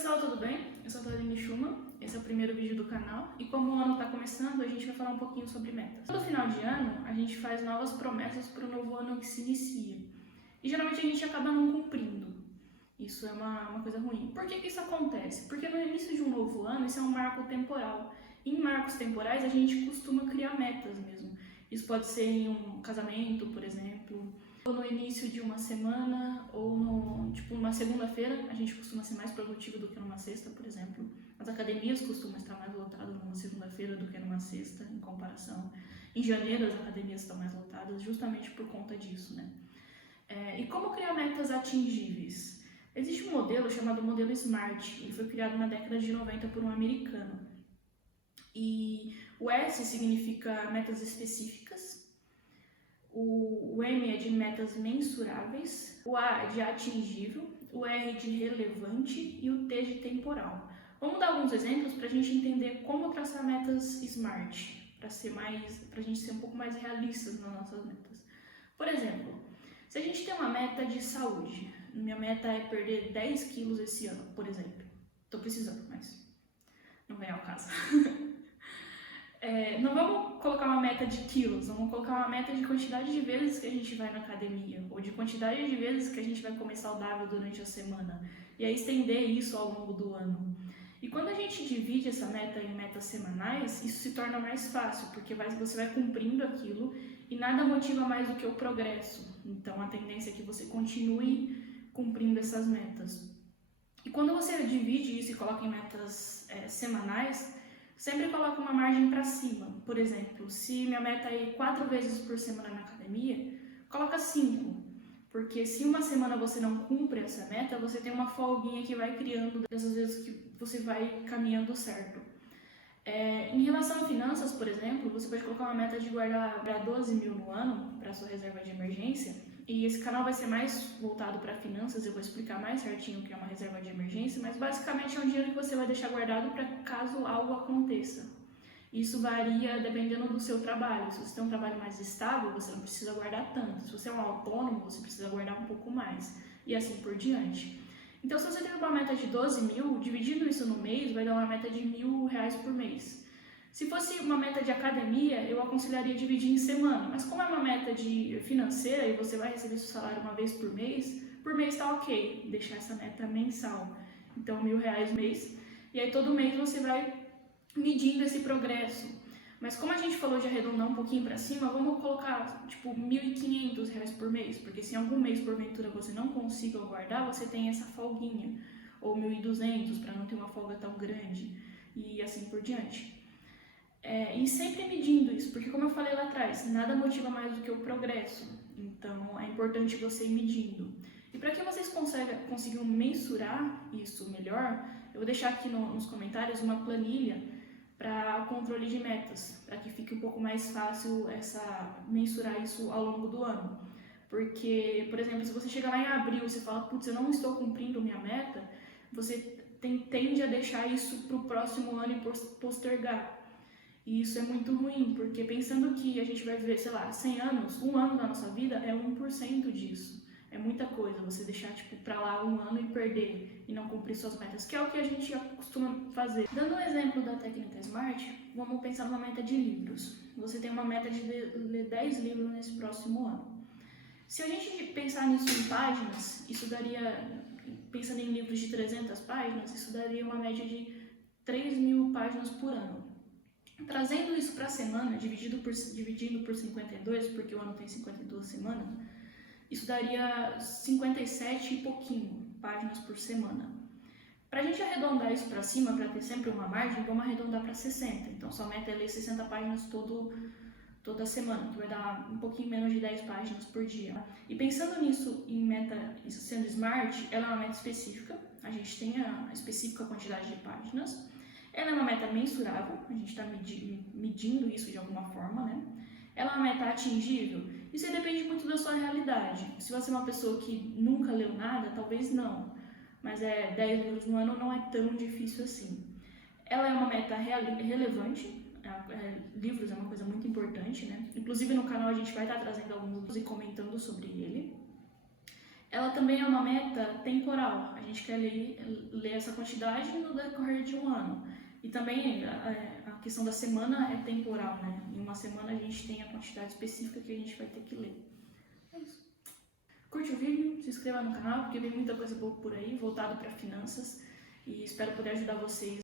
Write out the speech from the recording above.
pessoal, tudo bem? Eu sou a Thaline Schumann, esse é o primeiro vídeo do canal e como o ano está começando, a gente vai falar um pouquinho sobre metas. Todo final de ano, a gente faz novas promessas para o novo ano que se inicia e geralmente a gente acaba não cumprindo. Isso é uma coisa ruim. Por que isso acontece? Porque no início de um novo ano, isso é um marco temporal. Em marcos temporais, a gente costuma criar metas mesmo. Isso pode ser em um casamento, por exemplo, ou no início de uma semana, ou numa segunda-feira, a gente costuma ser mais produtivo do que numa sexta, por exemplo. As academias costumam estar mais lotadas numa segunda-feira do que numa sexta, em comparação. Em janeiro, as academias estão mais lotadas justamente por conta disso, né? E como criar metas atingíveis? Existe um modelo chamado modelo SMART, ele foi criado na década de 90 por um americano. E o S significa metas específicas, o M é de metas mensuráveis, o A é de atingível, o R de relevante e o T de temporal. Vamos dar alguns exemplos para a gente entender como traçar metas SMART, para a gente ser um pouco mais realistas nas nossas metas. Por exemplo, se a gente tem uma meta de saúde, minha meta é perder 10 quilos esse ano, por exemplo. Estou precisando, mas não vem ao caso. Não vamos colocar uma meta de quilos, vamos colocar uma meta de quantidade de vezes que a gente vai na academia, ou de quantidade de vezes que a gente vai comer saudável durante a semana, e aí estender isso ao longo do ano. E quando a gente divide essa meta em metas semanais, isso se torna mais fácil, porque você vai cumprindo aquilo e nada motiva mais do que o progresso. Então a tendência é que você continue cumprindo essas metas. E quando você divide isso e coloca em metas semanais, sempre coloca uma margem para cima. Por exemplo, se minha meta é ir 4 vezes por semana na academia, coloca 5. Porque se uma semana você não cumpre essa meta, você tem uma folguinha que vai criando dessas vezes que você vai caminhando certo. Em relação a finanças, por exemplo, você pode colocar uma meta de guardar 12 mil no ano para sua reserva de emergência. E esse canal vai ser mais voltado para finanças, eu vou explicar mais certinho o que é uma reserva de emergência, mas basicamente é um dinheiro que você vai deixar guardado para caso algo aconteça. Isso varia dependendo do seu trabalho. Se você tem um trabalho mais estável, você não precisa guardar tanto. Se você é um autônomo, você precisa guardar um pouco mais. E assim por diante. Então, se você tem uma meta de 12 mil, dividindo isso no mês, vai dar uma meta de R$1.000 por mês. Se fosse uma meta de academia, eu aconselharia dividir em semana. Mas como é uma meta financeira e você vai receber seu salário uma vez por mês está ok, deixar essa meta mensal. Então, R$1.000 mês. E aí, todo mês você vai medindo esse progresso. Mas como a gente falou de arredondar um pouquinho para cima, vamos colocar tipo R$1.500 por mês, porque se em algum mês porventura você não consiga guardar, você tem essa folguinha, ou 1.200 para não ter uma folga tão grande, e assim por diante. E sempre medindo isso, porque como eu falei lá atrás, nada motiva mais do que o progresso, então é importante você ir medindo. E para que vocês consigam mensurar isso melhor, eu vou deixar aqui nos comentários uma planilha para controle de metas, para que fique um pouco mais fácil mensurar isso ao longo do ano. Porque, por exemplo, se você chegar lá em abril e você fala, putz, eu não estou cumprindo minha meta, você tende a deixar isso para o próximo ano e postergar. E isso é muito ruim, porque pensando que a gente vai viver, sei lá, 100 anos, um ano da nossa vida é 1% disso. É muita coisa, você deixar para lá um ano e perder e não cumprir suas metas, que é o que a gente costuma fazer. Dando um exemplo da técnica SMART, vamos pensar numa meta de livros. Você tem uma meta de ler 10 livros nesse próximo ano. Se a gente pensar nisso em páginas, isso daria, pensando em livros de 300 páginas, isso daria uma média de 3.000 páginas por ano. Trazendo isso para a semana, dividindo por 52, porque o ano tem 52 semanas, isso daria 57 e pouquinho páginas por semana. Para a gente arredondar isso para cima, para ter sempre uma margem, vamos arredondar para 60. Então, sua meta é ler 60 páginas toda semana, que vai dar um pouquinho menos de 10 páginas por dia. E pensando nisso, em meta sendo SMART, ela é uma meta específica, a gente tem a específica quantidade de páginas. Ela é uma meta mensurável, a gente está medindo isso de alguma forma, né? Ela é uma meta atingível. Isso depende muito da sua realidade. Se você é uma pessoa que nunca leu nada, talvez não. Mas 10 livros no ano não é tão difícil assim. Ela é uma meta relevante. Livros é uma coisa muito importante, né? Inclusive no canal a gente vai estar trazendo alguns e comentando sobre ele. ela também é uma meta temporal. A gente quer ler essa quantidade no decorrer de um ano. E também a questão da semana é temporal, né? Em uma semana a gente tem a quantidade específica que a gente vai ter que ler. É isso. Curte o vídeo, se inscreva no canal, porque vem muita coisa boa por aí, voltado para finanças. E espero poder ajudar vocês